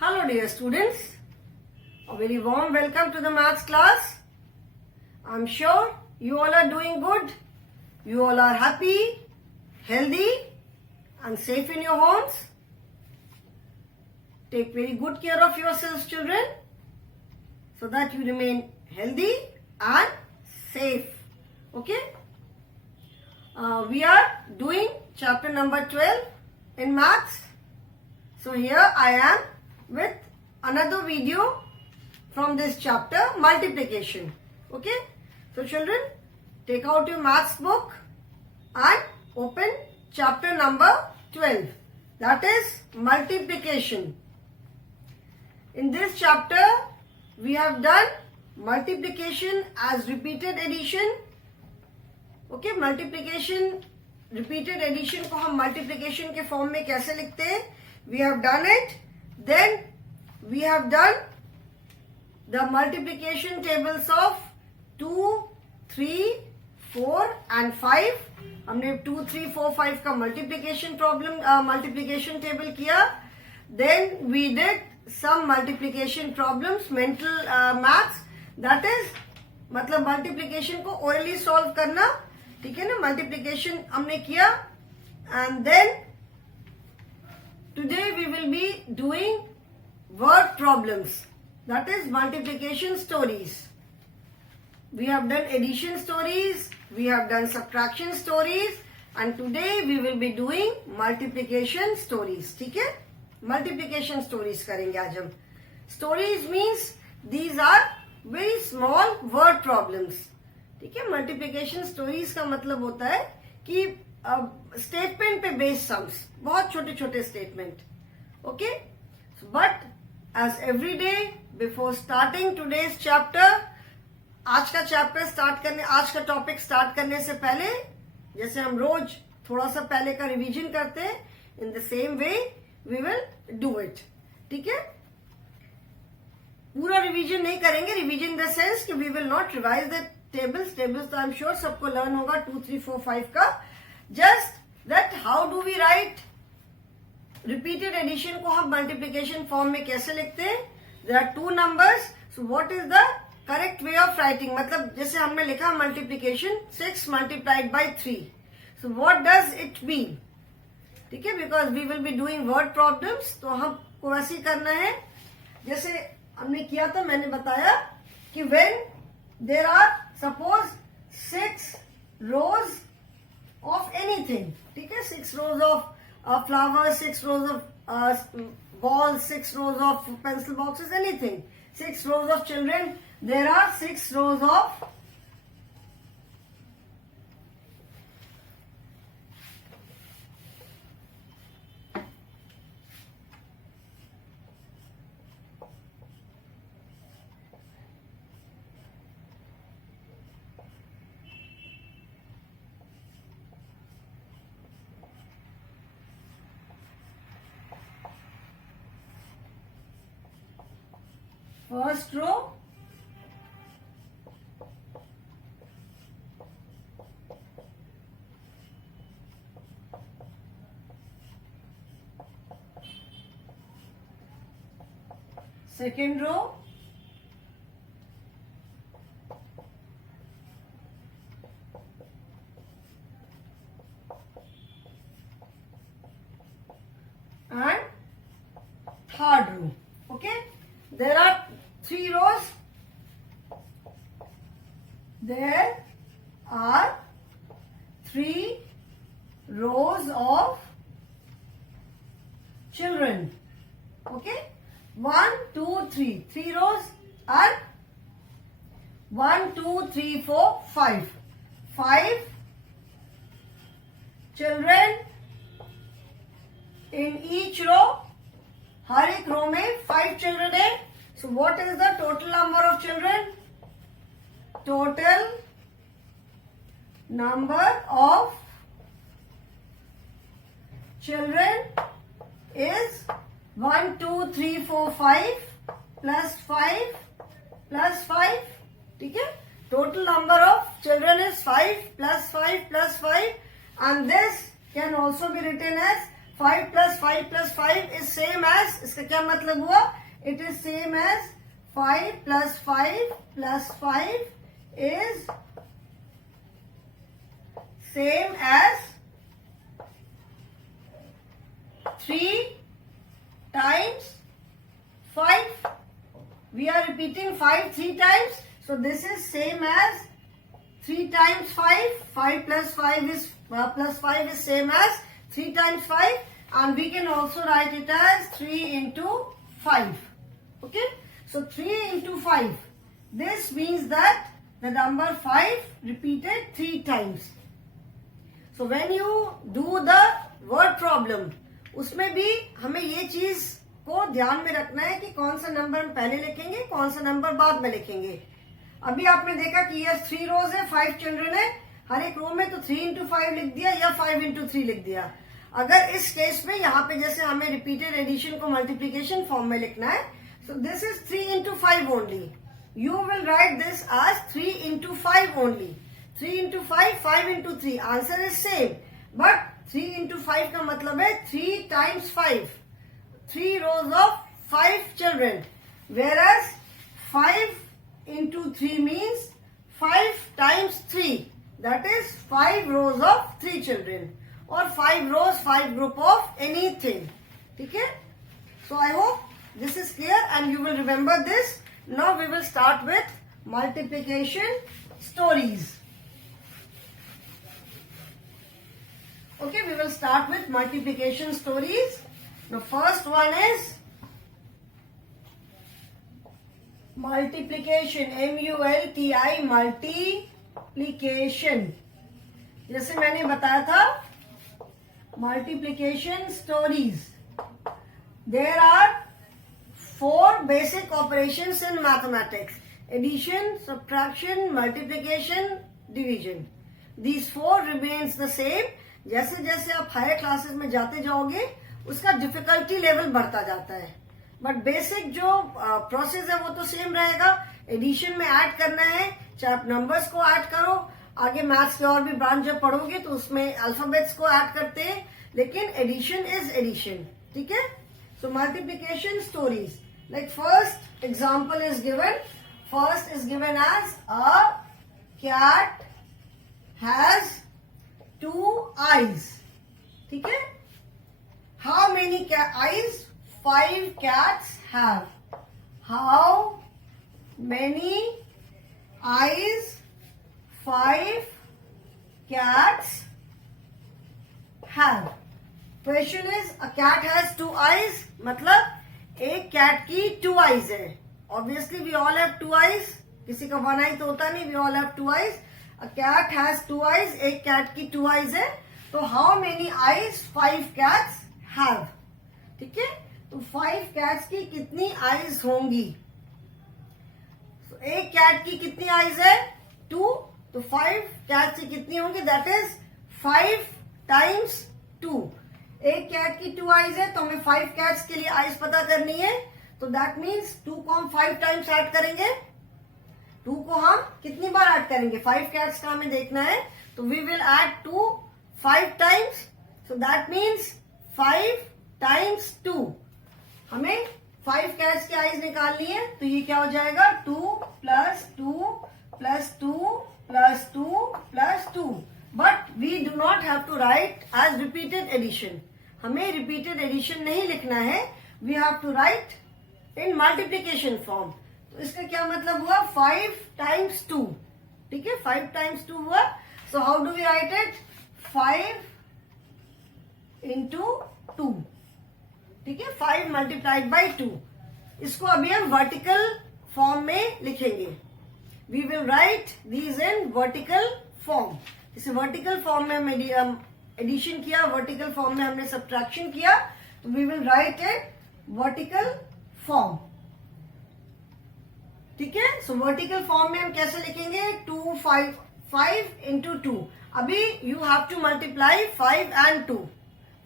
Hello dear students, a very warm welcome to the maths class. I'm sure you all are doing good. You all are happy, healthy and safe in your homes. Take very good care of yourselves children so that you remain healthy and safe. Okay? We are doing chapter number 12 in maths. So here I am with another video from this chapter, multiplication. Okay? So children, take out your maths book and open chapter number 12. That is multiplication. In this chapter, we have done multiplication as repeated addition. Okay, multiplication, repeated addition को हम multiplication के form में कैसे लिखते हैं? We have done it. Then we have done the multiplication tables of 2, 3, 4 and 5. हमने 2, 3, 4, 5 का multiplication problem, multiplication table किया. Then we did some multiplication problems, mental maths. That is, मतलब multiplication को orally solve करना, ठीक है ना? Multiplication हमने किया. And then today we will be doing word problems. That is multiplication stories. We have done addition stories, we have done subtraction stories, and today we will be doing multiplication stories. ठीक है? Multiplication stories करेंगे आज हम. Stories means these are very small word problems. ठीक है? Multiplication stories का मतलब होता है कि statement पे based sums, बहुत छोटे छोटे statement. Okay? But as every day before starting today's chapter, आज का चैप्टर स्टार्ट करने, आज का टॉपिक स्टार्ट करने से पहले जैसे हम रोज थोड़ा सा पहले का रिवीजन करते हैं, in the same way we will do it. ठीक है? पूरा रिवीजन नहीं करेंगे. रिवीजन इन द सेंस कि we will not revise the tables. Tables तो आई एम श्योर सबको लर्न होगा 2, 3, 4, 5 का. Just that how do we write repeated addition को हम मल्टीप्लीकेशन फॉर्म में कैसे लिखते हैं. There are 2 numbers. So what is the correct way of writing. मतलब जैसे हमने लिखा multiplication 6 multiplied by 3. So what does it mean. ठीक है? Because we will be doing word problems, तो हमको वैसे ही करना है जैसे हमने किया था. मैंने बताया कि when there are suppose 6 rows of anything. ठीक है? 6 rows of flowers, 6 rows of balls, 6 rows of pencil boxes, anything. 6 rows of children. There are 6 rows of first row, second row, and third row. Okay? There are 3 rows. There are 3 rows of children. Okay? 1, 2, 3. 3 rows are 1, 2, 3, 4, 5. 5 children in each row. हर एक रो में 5 children है. So what is the total number of children? Total number of children is 1, 2, 3, 4, 5 plus 5 plus 5. ठीक है? Total number of children is 5 plus 5 plus 5, and this can also be written as 5 plus 5 plus 5 is same as, इसका क्या मतलब हुआ? It is same as 5 plus 5 plus 5 is same as 3 times 5. We are repeating 5 3 times. So this is same as 3 times 5. 5 plus 5 is same as 3 times 5. And we can also write it as 3 into 5. Okay. So 3 into 5. This means that the number 5 repeated 3 times. So when you do the word problem, उसमें भी हमें ये चीज को ध्यान में रखना है कि कौन सा नंबर हम पहले लिखेंगे, कौन सा नंबर बाद में लिखेंगे. अभी आपने देखा कि ये 3 रोज है, 5 चिल्ड्रन है, हर एक रो में तो 3 into 5 लिख दिया या 5 into 3 लिख दिया. अगर इस केस में यहाँ पे जैसे हमें रिपीटेड एडिशन को मल्टीप्लीकेशन फॉर्म में लिखना है, so this is 3 into 5 only. You will write this as 3 into 5 only. 3 into 5, 5 into 3. Answer is same. But 3 into 5 का मतलब है 3 times 5. 3 rows of 5 children. Whereas 5 into 3 means 5 times 3. That is 5 rows of 3 children. Or 5 rows, 5 group of anything. Okay? So I hope this is clear and you will remember this. Now we will start with multiplication stories. Okay, we will start with multiplication stories. The first one is multiplication. M-U-L-T-I, multiplication. जैसे मैंने बताया था, multiplication stories. There are 4 basic operations in mathematics: addition, subtraction, multiplication, division. These 4 remains the same. जैसे जैसे आप higher classes में जाते जाओगे उसका डिफिकल्टी लेवल बढ़ता जाता है, बट बेसिक जो प्रोसेस है वो तो सेम रहेगा. एडिशन में ऐड करना है, चाहे आप नंबर्स को ऐड करो, आगे मैथ्स के और भी ब्रांच जब पढ़ोगे तो उसमें अल्फाबेट्स को ऐड करते हैं, लेकिन एडिशन इज एडिशन. ठीक है. So multiplication stories, like first example is given. First is given as a cat has 2 eyes. ठीक है. How many eyes? 5 cats have. How many eyes 5 cats have? Question is, a cat has 2 eyes. मतलब एक cat की 2 eyes है. Obviously we all have 2 eyes. किसी का 1 eye तो होता नहीं. We all have 2 eyes. A cat has 2 eyes. एक कैट की 2 eyes है. तो how many eyes 5 cats have? ठीक है. तो 5 cats की कितनी eyes होंगी? तो एक कैट की कितनी eyes है? 2. तो 5 cats की कितनी होंगी? That is 5 times 2. एक कैट की 2 eyes है तो हमें 5 cats के लिए eyes पता करनी है. तो that means 2 को हम 5 times ऐड करेंगे. 2 को हम कितनी बार ऐड करेंगे? 5 cats का हमें देखना है. तो we will add 2 5 times. So that means 5 times 2. हमें 5 cats की आइज निकालनी है. तो ये क्या हो जाएगा? 2 plus 2 plus 2 plus 2 plus 2. But we do not have to write as repeated addition. हमें repeated addition नहीं लिखना है. We have to write in multiplication form. तो इसका क्या मतलब हुआ? 5 times 2. ठीक है. 5 times 2 हुआ. So how do we write it? 5 into 2. ठीक है. 5 multiplied by 2. इसको अभी हम वर्टिकल फॉर्म में लिखेंगे. We will write these in vertical form. इसे वर्टिकल फॉर्म में हम एडिशन किया, वर्टिकल फॉर्म में हमने सब्ट्रैक्शन किया. तो we will write it vertical form. ठीक है. सो वर्टिकल फॉर्म में हम कैसे लिखेंगे? 2 5 into 2. अभी you have to multiply 5 and 2.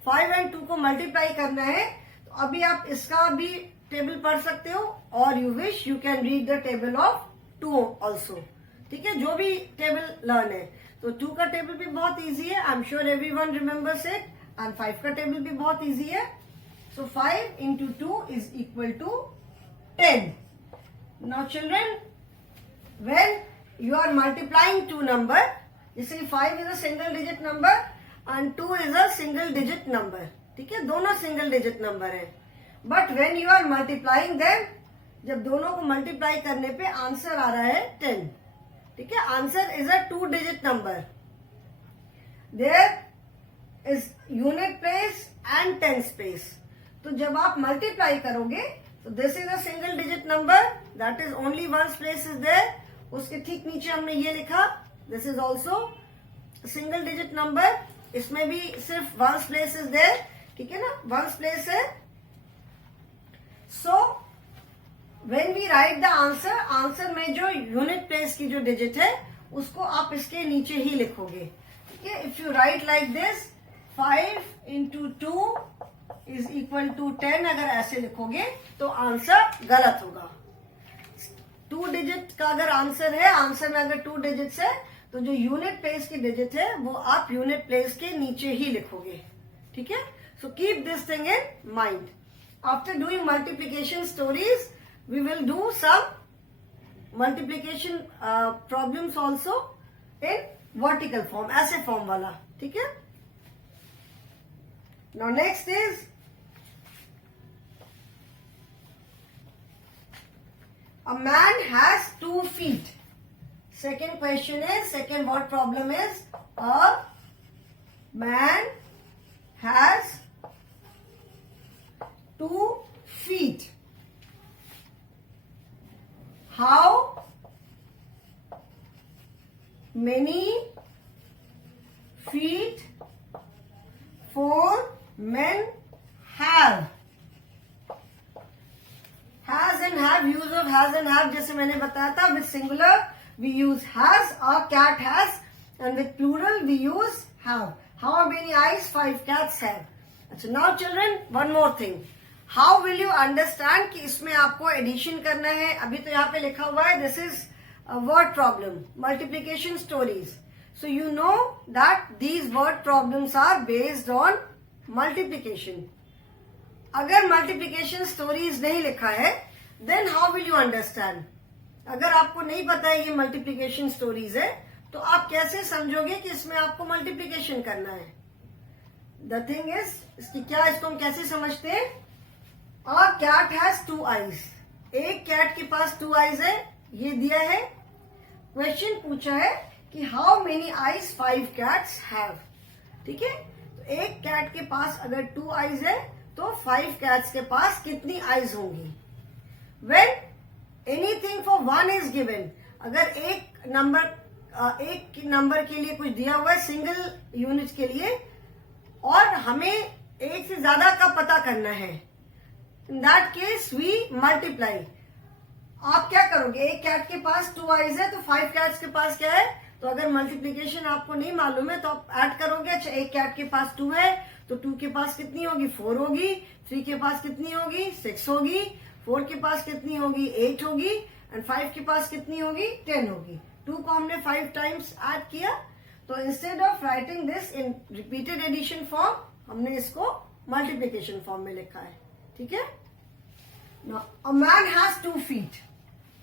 5 and 2 को मल्टीप्लाई करना है. तो अभी आप इसका भी टेबल पढ़ सकते हो, और you wish you can read the table of 2 also. ठीक है. जो भी टेबल लर्न है. तो 2 का टेबल भी बहुत इजी है. आई am sure everyone remembers it. And 5 का टेबल भी बहुत इजी है. सो 5 into 2 is equal to 10. Now children, when you are multiplying two number, you see 5 is a single digit number and 2 is a single digit number. ठीक है, दोनों single digit number है. But when you are multiplying them, जब दोनों को multiply करने पे answer आ रहा है 10. ठीक है, answer is a 2 digit number. There is unit place and tens place. तो जब आप मल्टीप्लाई करोगे तो this is a single digit number, that is only ones place is there. उसके ठीक नीचे हमने ये लिखा, this is also single digit number. इसमें भी सिर्फ वंस प्लेस इज देयर. ठीक है ना, वंस प्लेस है. So when we write the answer, answer में जो यूनिट प्लेस की जो डिजिट है उसको आप इसके नीचे ही लिखोगे. ठीक है, if you right like this 5 into 2 is equal to 10, अगर ऐसे लिखोगे तो आंसर गलत होगा. 2 डिजिट का अगर आंसर है, आंसर में अगर 2 डिजिट्स है तो जो यूनिट प्लेस की डिजिट है वो आप यूनिट प्लेस के नीचे ही लिखोगे. ठीक है, so keep this thing in mind. After doing multiplication stories we will do some multiplication problems also in vertical form, ऐसे फॉर्म वाला. ठीक है, now next is a man has 2 feet. Second question is, second word problem is, a man has 2 feet. How many feet 4 men have? Has and have, use of has and have जैसे मैंने बताया था, with singular we use has, a cat has, and with plural we use have. How many eyes 5 cats have? अच्छा, now children, one more thing. How will you understand कि इसमें आपको addition करना है? अभी तो यहाँ पे लिखा हुआ है this is a word problem, multiplication stories. So you know that these word problems are based on multiplication. अगर मल्टीप्लीकेशन स्टोरीज नहीं लिखा है then how will you understand? अगर आपको नहीं पता है ये मल्टीप्लीकेशन स्टोरीज है तो आप कैसे समझोगे कि इसमें आपको मल्टीप्लीकेशन करना है? द थिंग इज, इसकी क्या, इसको हम कैसे समझते हैं? A cat has 2 eyes. एक कैट के पास 2 आईज है, ये दिया है. क्वेश्चन पूछा है कि how many eyes 5 cats have. ठीक है, तो एक कैट के पास अगर 2 आईज है तो 5 कैट्स के पास कितनी आईज होंगी? When anything for 1 is given, अगर एक नंबर के लिए कुछ दिया हुआ है सिंगल यूनिट के लिए और हमें एक से ज्यादा का पता करना है, in that case we multiply. आप क्या करोगे? एक कैट के पास 2 आईज है तो 5 कैट्स के पास क्या है? तो अगर मल्टीप्लीकेशन आपको नहीं मालूम है तो आप ऐड करोगे. अच्छा, एक कैट के पास 2 है तो 2 के पास कितनी होगी? 4 होगी. 3 के पास कितनी होगी? 6 होगी. 4 के पास कितनी होगी? 8 होगी. एंड 5 के पास कितनी होगी? 10 होगी. 2 को हमने 5 टाइम्स ऐड किया. तो instead of writing this in repeated addition form, हमने इसको मल्टीप्लीकेशन फॉर्म में लिखा है. ठीक है, a man has 2 feet.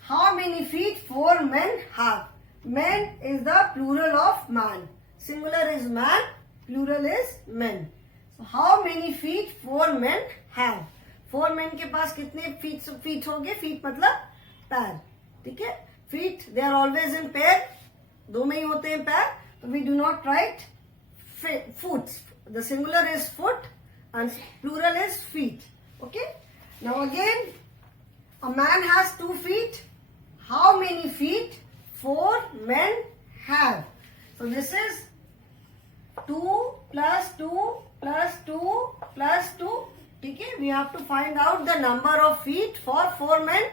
How many feet 4 men have? Men is the plural of man. Singular is man, plural is men. So how many feet 4 men have? 4 men के पास कितने feet होंगे? feet मतलब पैर. ठीक है, feet they are always in pair. 2 में ही होते हैं पैर. So we do not write foot. The singular is foot and plural is feet. Okay. Now again, a man has 2 feet. How many feet 4 men have? So this is 2 plus 2 plus 2 plus 2. ठीक है, we have to find out the number of feet for 4 men.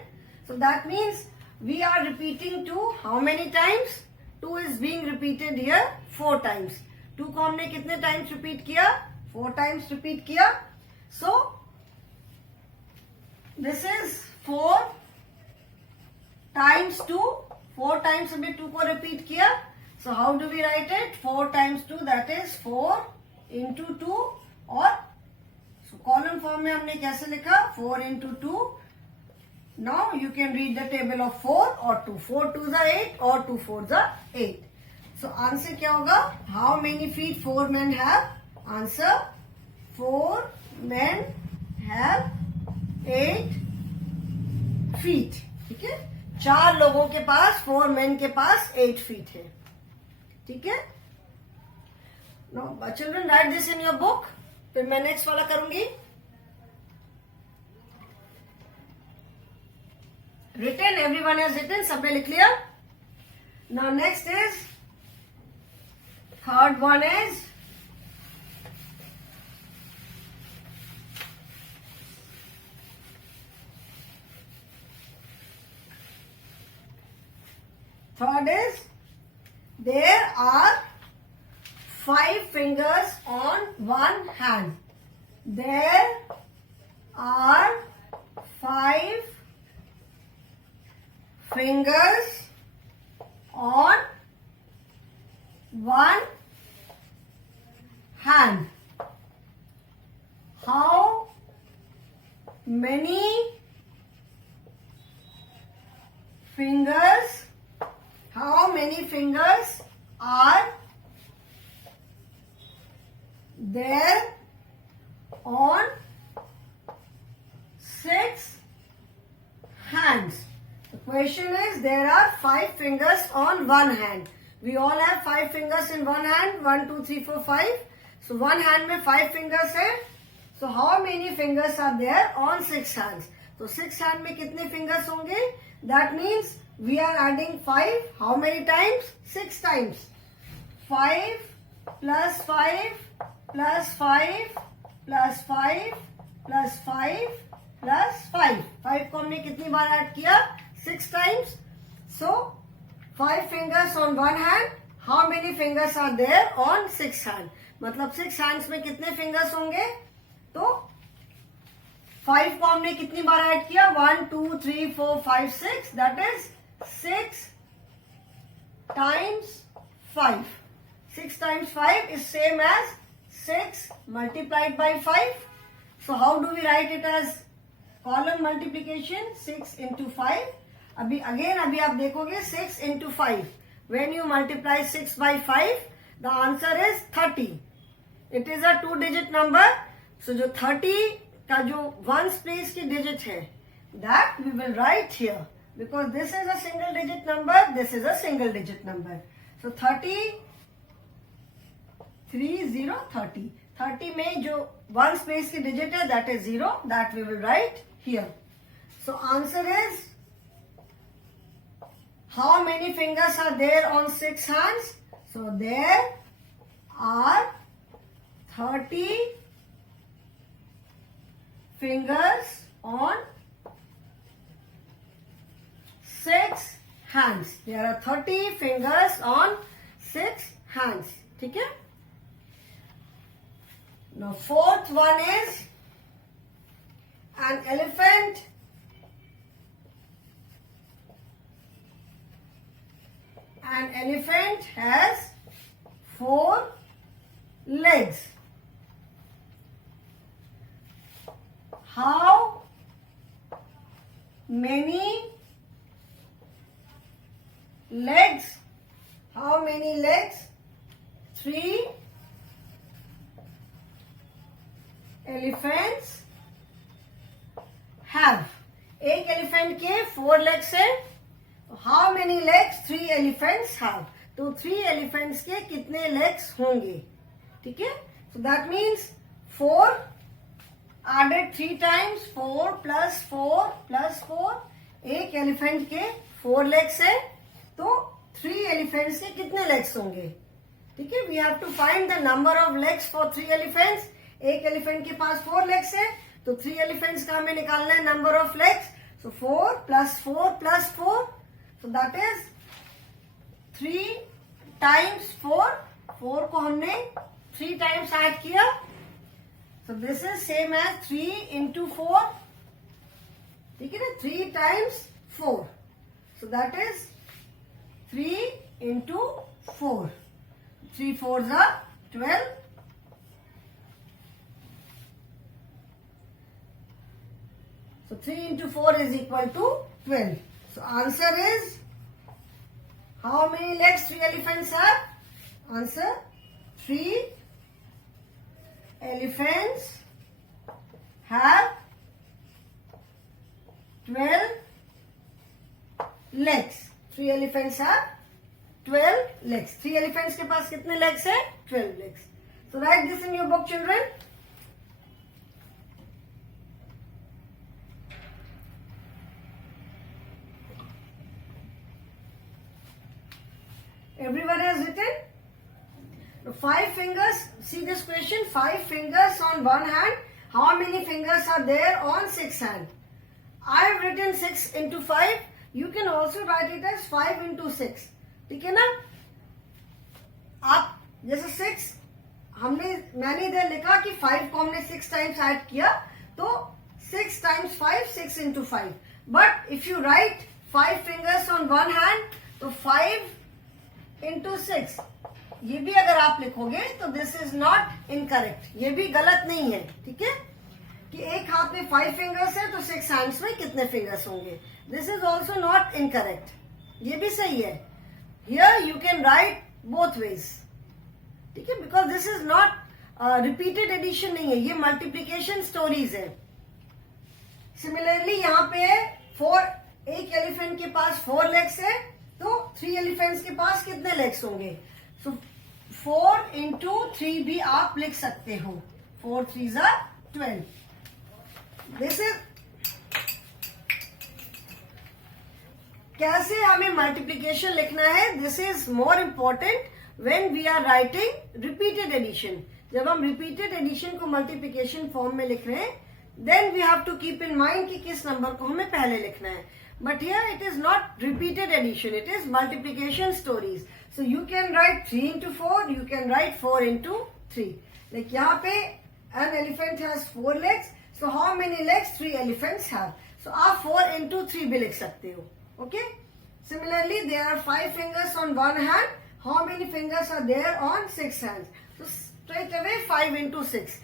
So that means we are repeating 2 how many times? 2 is being repeated here 4 times. 2 को हमने कितने times repeat किया? 4 times repeat किया. So this is 4 times 2. 4 times हमने 2 को repeat किया. So how do we write it? 4 times 2, that is 4 into 2. और column form में हमने कैसे लिखा 4 into 2. Now you can read the table of 4 और 2. 4 2s are 8 और 2 4s are 8. सो आंसर क्या होगा? How many feet 4 men have? Answer 4 men have 8 feet. ठीक है, 4 लोगों के पास 4 men के पास 8 feet है. ठीक है. Now children write this in your book. फिर मैं नेक्स्ट वाला करूंगी. Written, everyone has written. सबने लिख लिया. Now next is third one is there are 5 fingers on one hand. There are 5 fingers on one hand. How many fingers? How many fingers are there on 6 hands? The question is, there are 5 fingers on one hand. We all have 5 fingers in one hand. 1 2 3 4 5. So one hand में 5 fingers है. So how many fingers are there on 6 hands? तो 6 hand में कितने fingers होंगे? That means we are adding 5. How many times? 6 times. 5 plus 5 plus 5 plus 5 plus 5 plus 5. 5 को हमने कितनी बार add किया? 6 times. So 5 fingers on one hand. How many fingers are there on 6 hand? मतलब 6 hands में कितने fingers होंगे? तो 5 को हमने कितनी बार ऐड किया? 1 2 3 4 5 6. That is 6 times 5. 6 times 5 is same as 6 multiplied by 5. So how do we write it as column multiplication? 6 into 5. अभी आप देखोगे 6 into 5. When you multiply 6 by 5, the answer is 30. It is a 2-digit number. So जो 30 का जो ones place की digit है, that we will write here. Because this is a single digit number, this is a single digit number. So 30, 30. 30 में जो ones place की digit है, that is 0. That we will write here. So answer is, how many fingers are there on 6 hands? So there are 30 fingers on 6 hands. There are 30 fingers on 6 hands. ठीक है? Now fourth one is an elephant has 4 legs. How many legs? How many legs? 3 elephants have. एक elephant के 4 legs है. How many legs 3 elephants have? तो 3 elephants के कितने legs होंगे? ठीक है? So that means 4 added 3 times. 4 plus 4 plus 4. एक elephant के 4 legs है. तो 3 elephants के कितने legs होंगे? ठीक है? We have to find the number of legs for 3 elephants. एक elephant के पास 4 legs है. तो 3 elephants का हमें निकालना है number of legs. So 4 plus 4 plus 4. So that is 3 times 4. 4 को हमने 3 times add किया. So this is same as 3 into 4. ठीक है ना? 3 times 4. So that is 3 into 4. 3 4s are 12. So 3 into 4 is equal to 12. So answer is, how many legs 3 elephants have? Answer, 3 elephants have 12 legs. 3 elephants have 12 legs. 3 elephants के पास कितने legs है? 12 legs. So write this in your book, children. Everyone has written? 5 fingers. See this question. 5 fingers on one hand. How many fingers are there on 6 hand? I have written 6 into 5. You can also write it as 5 into 6. ठीक है ना? आप जैसे 6 मैंने इधर लिखा कि 5 को हमने 6 टाइम्स ऐड किया, तो 6 times 5, 6 into 5. But if you write 5 fingers on one hand, तो 5 into 6, ये भी अगर आप लिखोगे तो दिस इज नॉट इनकरेक्ट. ये भी गलत नहीं है. ठीक है, कि एक हाथ में 5 फिंगर्स है तो 6 हैंड्स में कितने फिंगर्स होंगे. This is also not incorrect. ये भी सही है. Here you can write both ways. ठीक है, because this is not repeated addition नहीं है, ये मल्टीप्लीकेशन स्टोरीज है. सिमिलरली यहाँ पे 4, एक एलिफेंट के पास 4 लेग्स है, तो 3 एलिफेंट्स के पास कितने लेग्स होंगे. सो 4 into 3 भी आप लिख सकते हो. 4 3s are 12. दिस इज कैसे हमें मल्टीप्लीकेशन लिखना है. This is more important when we are writing repeated addition. जब हम रिपीटेड एडिशन को मल्टीप्लीकेशन फॉर्म में लिख रहे हैं, then we have to keep in mind कि किस नंबर को हमें पहले लिखना है. But here it is not repeated addition, it is multiplication stories. So you can write 3 into 4, you can write 4 into 3. Like यहाँ पे an elephant has 4 legs, so how many legs 3 elephants have? So आप 4 into 3 भी लिख सकते हो. Okay? Similarly, there are 5 fingers on one hand. How many fingers are there on 6 hands? So straight away 5 into 6.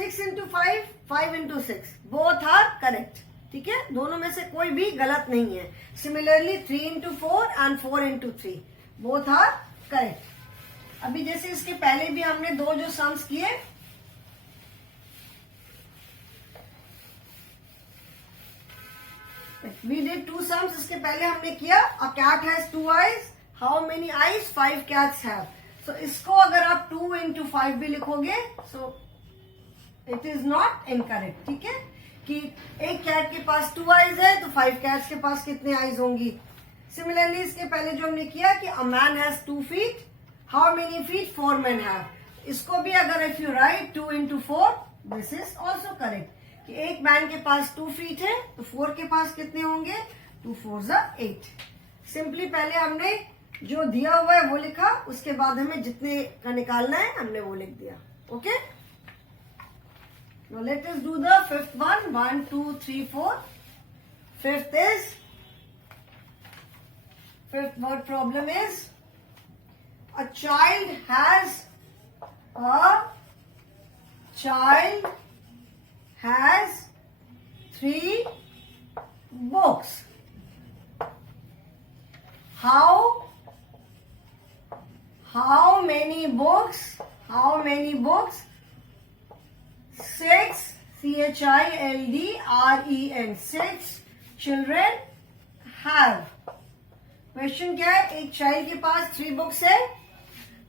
6 into 5, 5 into 6. Both are correct. ठीक है, दोनों में से कोई भी गलत नहीं है. Similarly 3 into 4 and 4 into 3 both are correct. अभी जैसे इसके पहले भी हमने 2 जो सम्स किए, वी डिड 2 सम्स. इसके पहले हमने किया a cat has 2 eyes. How many eyes 5 cats have. So इसको अगर आप 2 into 5 भी लिखोगे, so it is not incorrect. ठीक है, कि एक कैट के पास 2 आईज है तो 5 कैट्स के पास कितने आईज होंगी. सिमिलरली इसके पहले जो हमने किया कि अ man has 2 feet, how many feet 4 men have. इसको भी अगर if you right 2 into 4, this is also correct. कि एक मैन के पास 2 feet है तो 4 के पास कितने होंगे. 2 4s are 8. सिंपली पहले हमने जो दिया हुआ है वो लिखा, उसके बाद हमें जितने का निकालना है हमने वो लिख दिया. Okay, now let us do the fifth one. 1 2 3 4. Fifth word problem is a child has 3 books. How many books 6 children 6 children have. Question क्या है. एक चाइल्ड के पास 3 बुक्स है,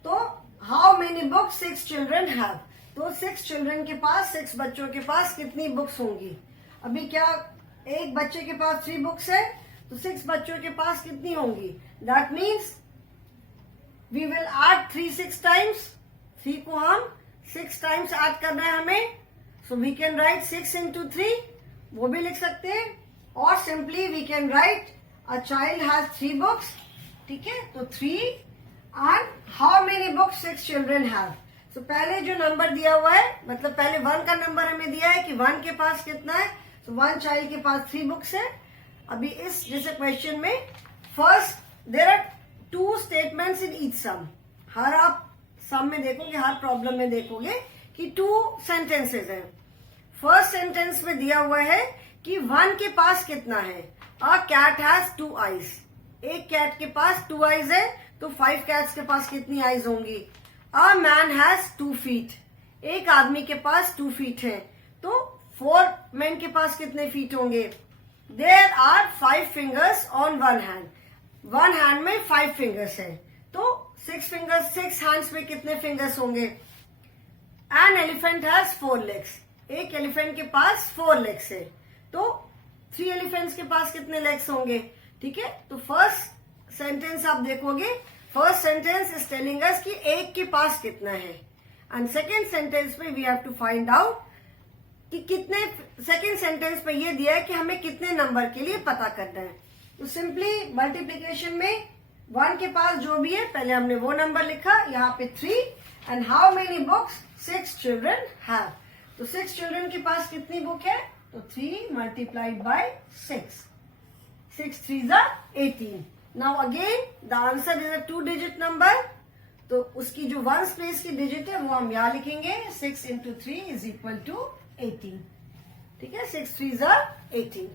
तो how many books 6 children have. तो 6 चिल्ड्रन के पास, 6 बच्चों के पास कितनी बुक्स होंगी. अभी क्या एक बच्चे के पास 3 बुक्स है तो 6 बच्चों के पास कितनी होंगी. That means we will add 3 6 times. 3 को हम 6 टाइम्स ऐड करना है हमें. So we can write 6 into 3, वो भी लिख सकते हैं. और simply we can write a child has 3 books. ठीक है, तो 3 and how many books 6 children have. So पहले जो नंबर दिया हुआ है, मतलब पहले 1 का नंबर हमें दिया है कि 1 के पास कितना है. सो 1 चाइल्ड के पास 3 बुक्स है. अभी इस जैसे क्वेश्चन में first there are 2 statements in each sum. हर आप सम में देखोगे, हर प्रॉब्लम में देखोगे कि 2 सेंटेंसेस हैं. फर्स्ट सेंटेंस में दिया हुआ है कि 1 के पास कितना है. A cat has 2 eyes. एक कैट के पास 2 eyes है, तो 5 कैट्स के पास कितनी आईज होंगी. अ मैन हैज 2 feet. एक आदमी के पास 2 feet है, तो 4 मैन के पास कितने फीट होंगे. There are 5 fingers on one hand. One hand में 5 fingers है, तो 6 fingers 6 hands में कितने fingers होंगे. An elephant has 4 legs. एक एलिफेंट के पास 4 legs है, तो 3 एलिफेंट्स के पास कितने legs होंगे. ठीक है, तो फर्स्ट सेंटेंस आप देखोगे, first sentence is telling us कि एक के पास कितना है, एंड सेकेंड सेंटेंस में we have to find out कि कितने. सेकेंड सेंटेंस में ये दिया है कि हमें कितने नंबर के लिए पता करना है. तो सिंपली मल्टीप्लीकेशन में 1 के पास जो भी है, पहले हमने वो नंबर लिखा, यहाँ पे 3. And how many books 6 children have. तो 6 चिल्ड्रन के पास कितनी बुक है, तो 3 multiplied by 6. 6 3s are 18. Now again the answer is a 2-digit number. तो उसकी जो 1 प्लेस की डिजिट है वो हम यहाँ लिखेंगे. 6 into 3 is equal to 18. ठीक है, 6 3s are 18.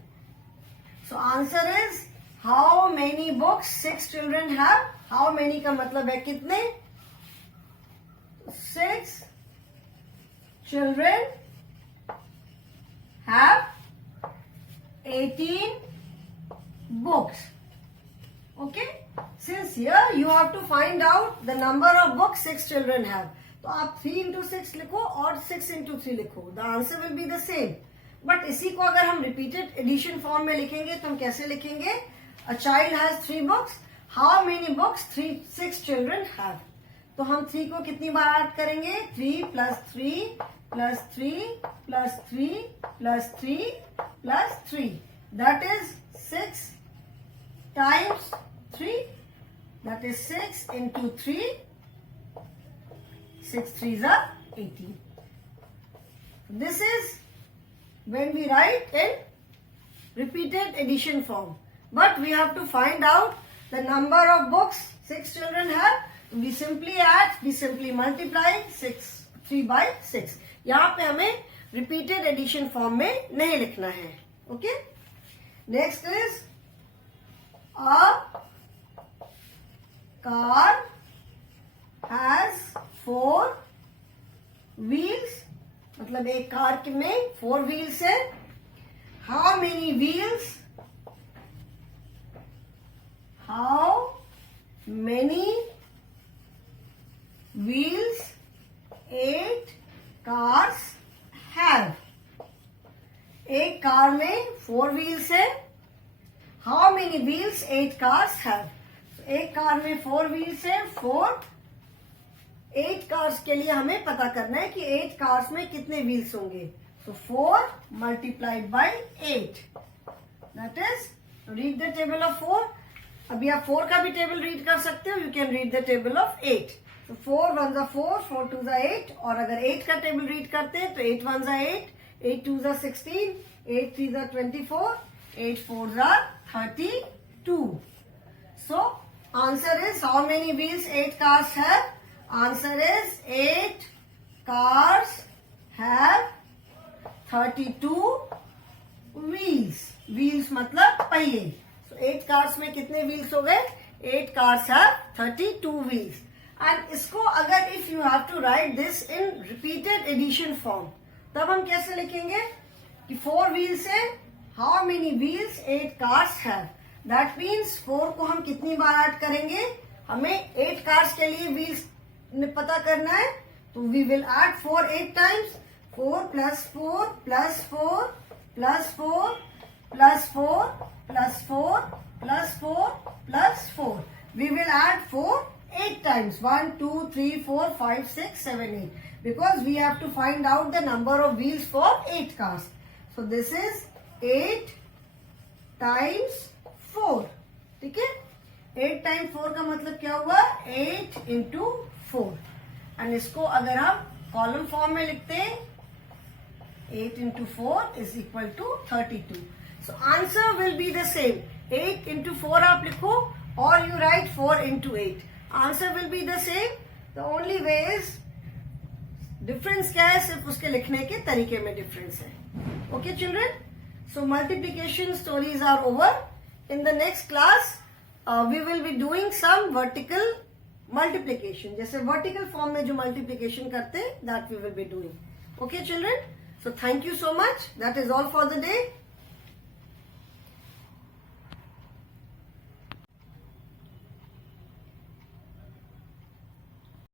So answer is how many books 6 children have. How many का मतलब है कितने. 6 children have 18 books. Okay, since here you have to find out the number of books 6 children have. तो आप 3 into 6 लिखो और 6 into 3 लिखो. The answer will be the same. But इसी को अगर हम रिपीटेड एडिशन फॉर्म में लिखेंगे तो हम कैसे लिखेंगे. A child has 3 books. How many books 6 children have. तो हम 3 को कितनी बार ऐड करेंगे. 3 plus 3 plus 3 plus 3 plus 3 plus 3. That is 6 times 3. That is 6 into 3. 6 3s are 18. This is when we write in repeated addition form. But we have to find out the number of books 6 children have. We simply add, we simply multiply 3 by 6. यहाँ पे हमें repeated addition form में नहीं लिखना है. Okay? Next is a car has 4 wheels. मतलब एक car में 4 wheels है. How many wheels? How many wheels 8 cars have? एक कार में 4 wheels है. How many wheels 8 cars have? एक कार में 4 wheels है. 8 कार्स के लिए हमें पता करना है कि 8 कार्स में कितने व्हील्स होंगे. So 4 multiplied by 8. That is, read the table of 4. अभी आप 4 का भी टेबल रीड कर सकते हो. You can read the table of 8. So 4 1s are 4, 4 2s are 8. और अगर 8 का टेबल रीड करते हैं तो 8 1s are 8, 8 2s are 16, 8 3s are 24, 8 4s are 32. So answer is how many wheels 8 cars have? Answer is 8 cars have 32 wheels. Wheels मतलब पहिए. So 8 cars में कितने wheels हो गए. 8 cars have 32 wheels. And इसको अगर if you have to write this in repeated addition form, तब हम कैसे लिखेंगे कि 4 wheels है. How many wheels 8 cars have? That means 4 को हम कितनी बार ऐड करेंगे. हमें 8 cars के लिए wheels पता करना है. तो we will add 4 8 times. 4 plus 4 plus 4 plus 4 plus 4 plus 4 plus 4 plus 4. We will add 4 8 times. 1 2 3 4 5 6 7 8. Because we have to find out the number of wheels for 8 cars. So this is 8 times 4. ठीक है. 8 times 4 का मतलब क्या हुआ. 8 into 4. And इसको अगर हम column form में लिखते हैं 8 into 4 is equal to 32. So answer will be the same. 8 into 4 आप लिखो or you write 4 into 8. Answer will be the same. The only way is difference क्या है. सिर्फ उसके लिखने के तरीके में डिफरेंस है. Okay children. So multiplication stories are over. In the next class, we will be doing some vertical multiplication. जैसे vertical form में जो multiplication करते हैं, that we will be doing. Okay, children? So thank you so much. That is all for the day.